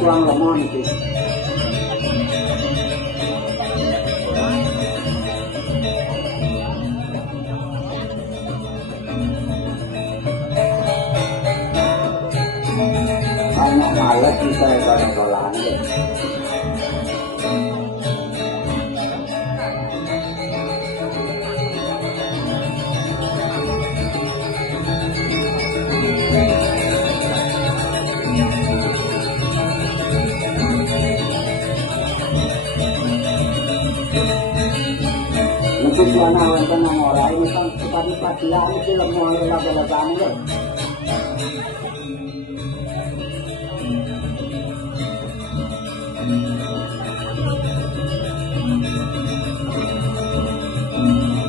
tuang lemon itu. Anak malas bisa barang-barang. Tujuan awal tenang orang ini kan seperti padian itu lemah lelaga-lelagaan